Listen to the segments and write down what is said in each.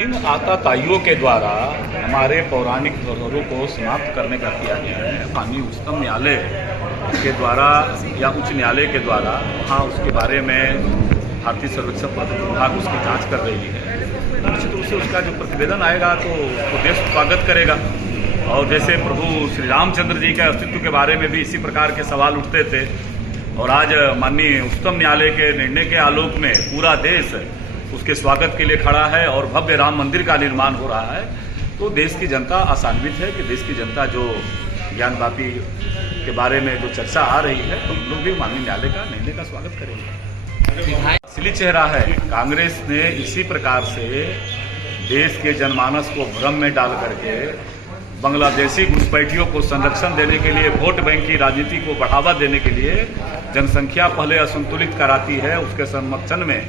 इन आताताइयों के द्वारा हमारे पौराणिक धरोहरों को समाप्त करने का किया गया है। माननीय उच्चतम न्यायालय के द्वारा या उच्च न्यायालय के द्वारा वहाँ उसके बारे में भारतीय सर्वेक्षण विभाग उसकी जांच कर रही है। निश्चित रूप से उसका जो प्रतिवेदन आएगा तो उसको देश स्वागत करेगा। और जैसे प्रभु श्री रामचंद्र जी के अस्तित्व के बारे में भी इसी प्रकार के सवाल उठते थे और आज माननीय उच्चतम न्यायालय के निर्णय के आलोक में पूरा देश उसके स्वागत के लिए खड़ा है और भव्य राम मंदिर का निर्माण हो रहा है, तो देश की जनता आशान्वित है कि देश की जनता जो ज्ञानवापी के बारे में जो चर्चा आ रही है तो हम लोग भी माननीय न्यायालय का निर्णय का स्वागत करेंगे। असली चेहरा है कांग्रेस ने इसी प्रकार से देश के जनमानस को भ्रम में डाल करके बांग्लादेशी घुसपैठियों को संरक्षण देने के लिए, वोट बैंक की राजनीति को बढ़ावा देने के लिए जनसंख्या पहले असंतुलित कराती है, उसके समर्थन में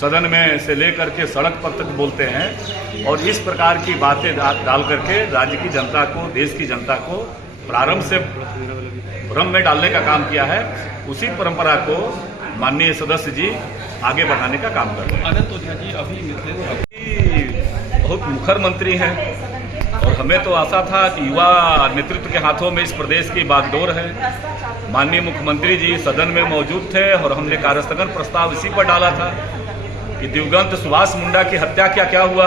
सदन में से लेकर के सड़क पर तक बोलते हैं और इस प्रकार की बातें डाल करके राज्य की जनता को, देश की जनता को प्रारंभ से भ्रम में डालने का काम किया है। उसी परंपरा को माननीय सदस्य जी आगे बढ़ाने का काम कर रहे हैं। आनंद ओझा जी अभी बहुत मुखर मंत्री हैं और हमें तो आशा था कि युवा नेतृत्व के हाथों में इस प्रदेश की बागडोर है। माननीय मुख्यमंत्री जी सदन में मौजूद थे और हमने कार्यस्थगन प्रस्ताव इसी पर डाला था कि दिवंगत सुभाष मुंडा की हत्या क्या हुआ।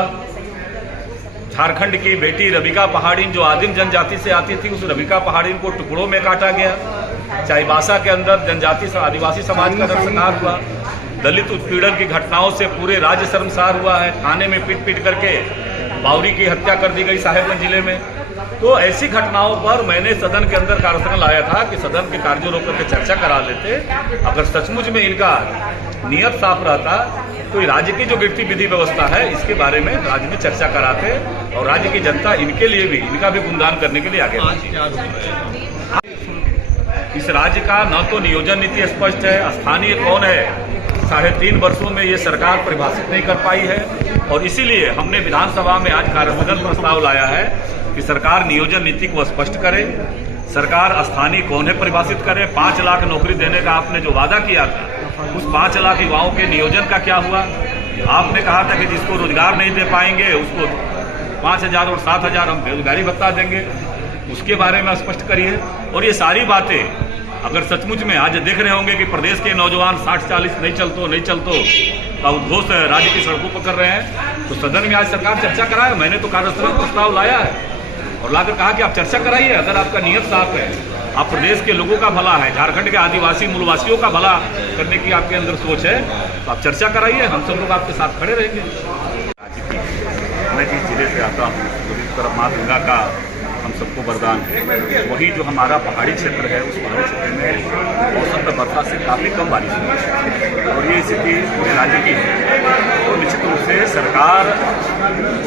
झारखंड की बेटी रबिका पहाड़ीन जो आदिम जनजाति से आती थी, उस रबिका पहाड़ीन को टुकड़ों में काटा गया। चाईबासा के अंदर जनजाति आदिवासी समाज का नरसंहार हुआ। दलित उत्पीड़न की घटनाओं से पूरे राज्य शर्मसार हुआ है। थाने में पीट करके बावरी की हत्या कर दी गई साहेबगंज जिले में। तो ऐसी घटनाओं पर मैंने सदन के अंदर कार्यस्थगन लाया था कि सदन के कार्यों रोक करके चर्चा करा लेते। अगर सचमुच में इनका नियत साफ रहता तो राज्य की जो गिरती विधि व्यवस्था है इसके बारे में राज्य में चर्चा कराते और राज्य की जनता इनके लिए भी, इनका भी गुणगान करने के लिए आगे इस राज्य का न तो नियोजन नीति स्पष्ट है, स्थानीय कौन है 3.5 वर्षों में ये सरकार परिभाषित नहीं कर पाई है और इसीलिए हमने विधानसभा में आज कार्यस्थगन प्रस्ताव लाया है कि सरकार नियोजन नीति को स्पष्ट करे, सरकार स्थानीय कौन है परिभाषित करे। 5 लाख नौकरी देने का आपने जो वादा किया था उस 5 लाख युवाओं के नियोजन का क्या हुआ। आपने कहा था कि जिसको रोजगार नहीं दे पाएंगे उसको 5,000 और 7,000 हम बेरोजगारी भत्ता देंगे, उसके बारे में स्पष्ट करिए। और ये सारी बातें अगर सचमुच में आज देख रहे होंगे कि प्रदेश के नौजवान 60-40 नहीं चलतो का उद्घोष राज्य की सड़कों पर कर रहे हैं, तो सदन में आज सरकार चर्चा कराए। मैंने तो कार्यस्थगन प्रस्ताव लाया है और लाकर कहा कि आप चर्चा कराइए। अगर आपका नियत साफ है, आप प्रदेश के लोगों का भला है, झारखंड के आदिवासी मूलवासियों का भला करने की आपके अंदर सोच है, तो आप चर्चा कराइए, हम सब लोग आपके साथ खड़े रहेंगे। मैं जिस जिले से आता हूँ उस तरफ माँ गंगा का हम सबको वरदान है। वही जो हमारा पहाड़ी क्षेत्र है उस पहाड़ी क्षेत्र में औसत वर्षा से काफ़ी कम बारिश हुई है और ये स्थिति पूरे राज्य की है। तो निश्चित रूप से सरकार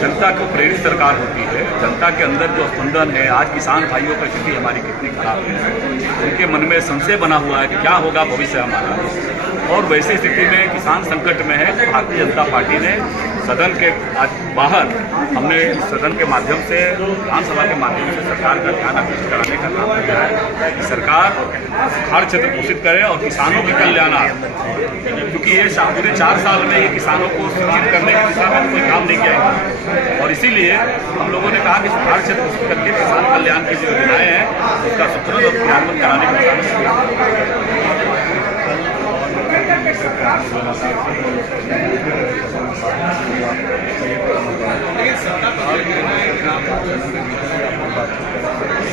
जनता को प्रेरित सरकार होती है। जनता के अंदर जो स्पंदन है, आज किसान भाइयों की स्थिति हमारी कितनी खराब है, उनके मन में संशय बना हुआ है कि क्या होगा भविष्य हमारा, और वैसी स्थिति में किसान संकट में है। भारतीय जनता पार्टी ने सदन के आज बाहर हमने सदन के माध्यम से, विधानसभा के माध्यम से सरकार का ध्यान आकर्षित कराने का काम किया है कि सरकार सुखाड़ क्षेत्र घोषित करे और किसानों के कल्याणार्थ, क्योंकि ये पूरे 4 साल में ये किसानों को सूचित करने की दिशा में कोई काम नहीं किया और इसीलिए हम लोगों ने कहा कि सुखाड़ क्षेत्र घोषित करके किसान कल्याण की जो योजनाएं हैं उसका सुदृढ़ और क्रियान्वयन कराने की दिशा में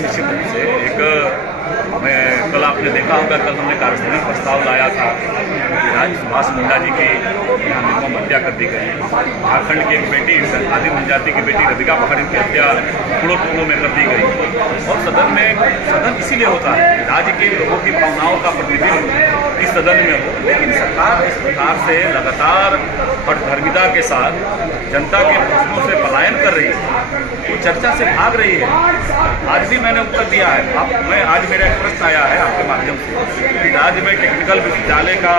निश्चित रूप से मैं कल आपने देखा होगा, कल हमने कार्यस्थगन प्रस्ताव लाया था कि आज सुभाष मुंडा जी की यहाँ निर्मम हत्या कर दी गई। झारखंड की एक बेटी, आदिम जनजाति की बेटी रबिका पहाड़ीन की हत्या टुकड़ों में कर दी गई। और सदन इसीलिए होता है राज्य के लोगों की भावनाओं का प्रतिनिधित्व इस सदन में हो, लेकिन सरकार इस प्रकार से लगातार कठधर्मिता के साथ जनता के प्रश्नों से पलायन कर रही है, वो चर्चा से भाग रही है। आज भी मैंने उत्तर दिया है। आज मेरा एक प्रश्न आया है आपके माध्यम से कि राज्य में टेक्निकल विश्वविद्यालय का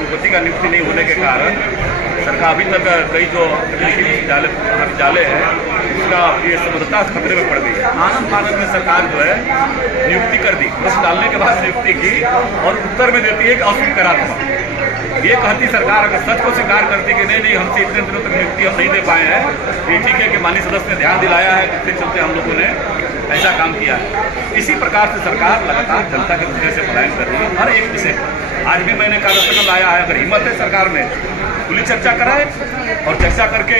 कुलपति का नियुक्ति नहीं होने के कारण सरकार अभी तक कई जो विश्वविद्यालय है उसका ये समर्थता खतरे में पड़ गई। आनंद में सरकार जो है नियुक्ति कर दी, प्रश्न डालने के बाद नियुक्ति की और उत्तर में देती है कि अस्वीकारात्मक। ये कहती सरकार अगर सच को स्वीकार करती कि नहीं हमसे इतने दिनों तक नियुक्ति हम नहीं दे पाए हैं, ये ठीक है कि माननीय सदस्य ने ध्यान दिलाया है, जिसके चलते हम लोगों ने ऐसा काम किया है। इसी प्रकार से सरकार लगातार जनता के मुद्दे से पलायन कर रही है हर एक विषय। आज भी मैंने कार्यस्थगन लाया है, अगर हिम्मत है सरकार में खुली चर्चा कराए और चर्चा करके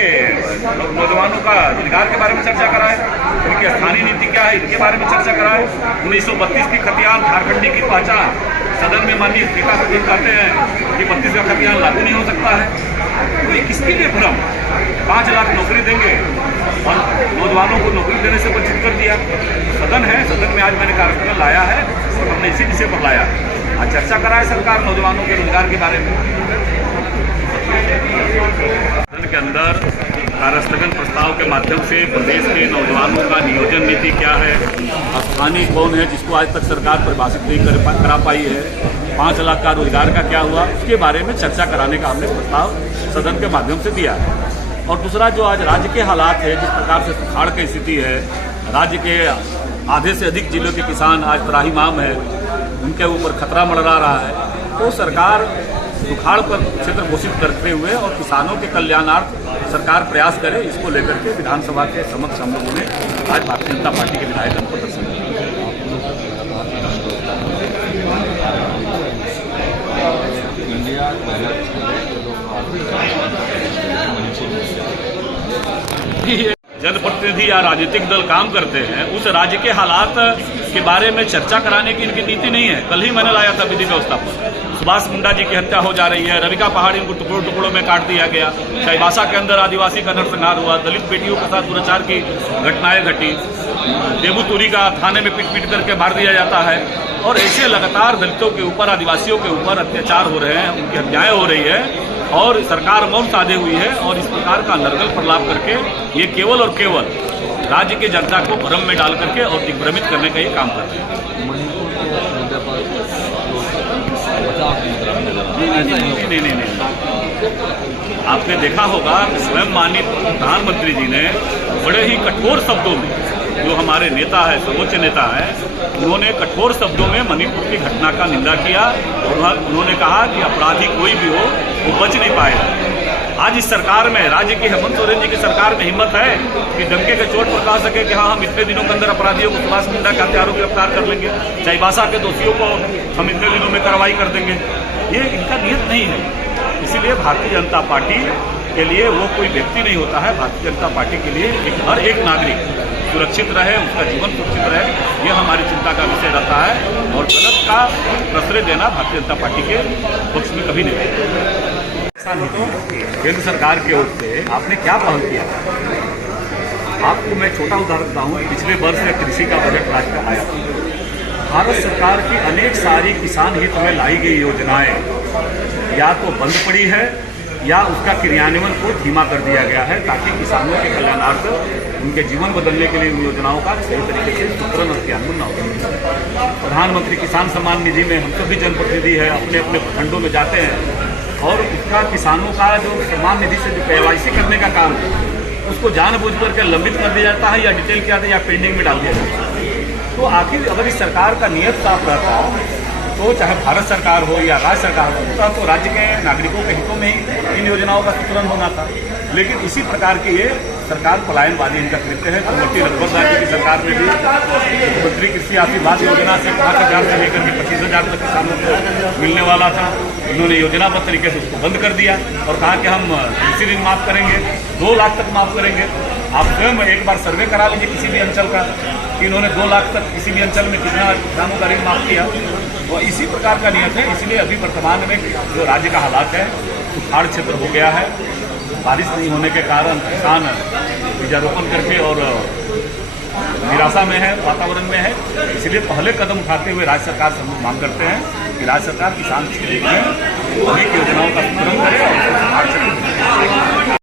नौजवानों का रोजगार के बारे में चर्चा कराए, उनकी स्थानीय नीति क्या है इनके बारे में चर्चा कराए। 1932 की खतियान झारखंडी की पहचान, सदन में माननीय नेता सदन कहते हैं कि 32 का खतियान लागू नहीं हो सकता है। तो ये किसके लिए भ्रम? 5 लाख नौकरी देंगे और नौजवानों को नौकरी देने से वंचित कर दिया। सदन है, सदन में आज मैंने कार्यक्रम लाया है और हमने इसी विषय पर लाया है। आज चर्चा कराए सरकार नौजवानों के रोजगार के बारे में। सदन के अंदर कार्यस्थगन प्रस्ताव के माध्यम से प्रदेश के नौजवानों का नियोजन नीति क्या है, स्थानीय कौन है जिसको आज तक सरकार परिभाषित नहीं करा पाई है, 5 लाख का रोजगार का क्या हुआ, उसके बारे में चर्चा कराने का हमने प्रस्ताव सदन के माध्यम से दिया है। और दूसरा जो आज राज्य के हालात है, जिस प्रकार से सुखाड़ की स्थिति है, राज्य के आधे से अधिक जिलों के किसान आज त्राहिमाम है, उनके ऊपर खतरा मंडरा रहा है। तो सरकार सुखाड़ पर क्षेत्र घोषित करते हुए और किसानों के कल्याणार्थ सरकार प्रयास करे, इसको लेकर के विधानसभा के समक्ष हम लोगों ने आज भारतीय जनता पार्टी के विधायकों को प्रदर्शन किया। जनप्रतिनिधि या राजनीतिक दल काम करते हैं, उस राज्य के हालात के बारे में चर्चा कराने की इनकी नीति नहीं है। कल ही मैंने लाया था विधि व्यवस्था पर, सुभाष मुंडा जी की हत्या हो जा रही है, रविका पहाड़ी को टुकड़ों टुकड़ों में काट दिया गया, चाईबासा के अंदर आदिवासी का नरसंहार हुआ, दलित बेटियों के साथ दुराचार की घटनाएं घटी, देबू तुरी का थाने में पीट करके मार दिया जाता है। और ऐसे लगातार दलितों के ऊपर, आदिवासियों के ऊपर अत्याचार हो रहे हैं, उनकी हत्याएं हो रही है और सरकार मौन साधे हुई है। और इस प्रकार का नरगल प्रलाप करके ये केवल और केवल राज्य के जनता को भ्रम में डाल करके और दिग्भ्रमित करने का ये काम कर रहे हैं। नहीं, आपने देखा होगा कि स्वयं माननीय प्रधानमंत्री जी ने बड़े ही कठोर शब्दों में, जो हमारे नेता है, सर्वोच्च नेता है, उन्होंने कठोर शब्दों में मणिपुर की घटना का निंदा किया और उन्होंने कहा कि अपराधी कोई भी हो वो बच नहीं पाएगा। आज इस सरकार में, राज्य की हेमंत सोरेन जी की सरकार में हिम्मत है कि डंके के चोट पर कह सके कि हाँ हम इतने दिनों के अंदर अपराधियों को, सुभाष मुंडा के हत्यारों को गिरफ्तार कर लेंगे, चाईबासा के दोषियों को हम इतने दिनों में कार्रवाई कर देंगे। ये इनका नियत नहीं है। इसीलिए भारतीय जनता पार्टी के लिए वो कोई व्यक्ति नहीं होता है। भारतीय जनता पार्टी के लिए हर एक नागरिक सुरक्षित रहे, उसका जीवन सुरक्षित रहे, यह हमारी चिंता का विषय रहता है। और गलत का प्रश्रय देना भारतीय जनता पार्टी के पक्ष में कभी नहीं है। केंद्र सरकार की ओर से आपने क्या पहल किया? आपको मैं छोटा उदाहरण देता हूँ। पिछले वर्ष कृषि का बजट राज्य का आया, भारत सरकार की अनेक सारी किसान हित में लाई गई योजनाएं या तो बंद पड़ी है या उसका क्रियान्वयन को धीमा कर दिया गया है, ताकि किसानों के कल्याणार्थ, उनके जीवन बदलने के लिए उन योजनाओं का सही तरीके से सूत्रण और क्रियान्वयन न हो। प्रधानमंत्री किसान सम्मान निधि में हम सभी जनप्रतिनिधि है, अपने अपने प्रखंडों में जाते हैं और उसका किसानों का जो सम्मान निधि से जो KYC करने का काम है, उसको जानबूझ करके लंबित कर दिया जाता है या डिटेल किया जाता है या पेंडिंग में डाल दिया जाता है। तो आखिर अगर इस सरकार का नियत साफ रहता तो चाहे भारत सरकार हो या राज्य सरकार होता तो राज्य के नागरिकों के हितों में ही इन योजनाओं का सूत्रण होना था। लेकिन इसी प्रकार की ये सरकार पलायनवादी इनका कृत्य है। तो मोटी रघुवर राज्य की सरकार में भी मुख्यमंत्री कृषि आशीर्वाद योजना से 5,000 से लेकर के 25,000 तक किसानों को मिलने वाला था, इन्होंने योजनाबद्ध तरीके से उसको बंद कर दिया और कहा कि हम कृषि ऋण माफ करेंगे, 2 लाख तक माफ करेंगे। आप स्वयं एक बार सर्वे करा लीजिए किसी भी अंचल का कि इन्होंने 2 लाख तक किसी भी अंचल में कितना किसानों का ऋण माफ किया। और इसी प्रकार का नियत है। इसलिए अभी वर्तमान में जो राज्य का हालात है, सुखाड़ क्षेत्र हो गया है, बारिश नहीं होने के कारण किसान बीजारोपण करके और निराशा में है, वातावरण में है। इसलिए पहले कदम उठाते हुए राज्य सरकार से हम लोग मांग करते हैं कि राज्य सरकार किसान के लिए अनेक योजनाओं का सूत्रण करे और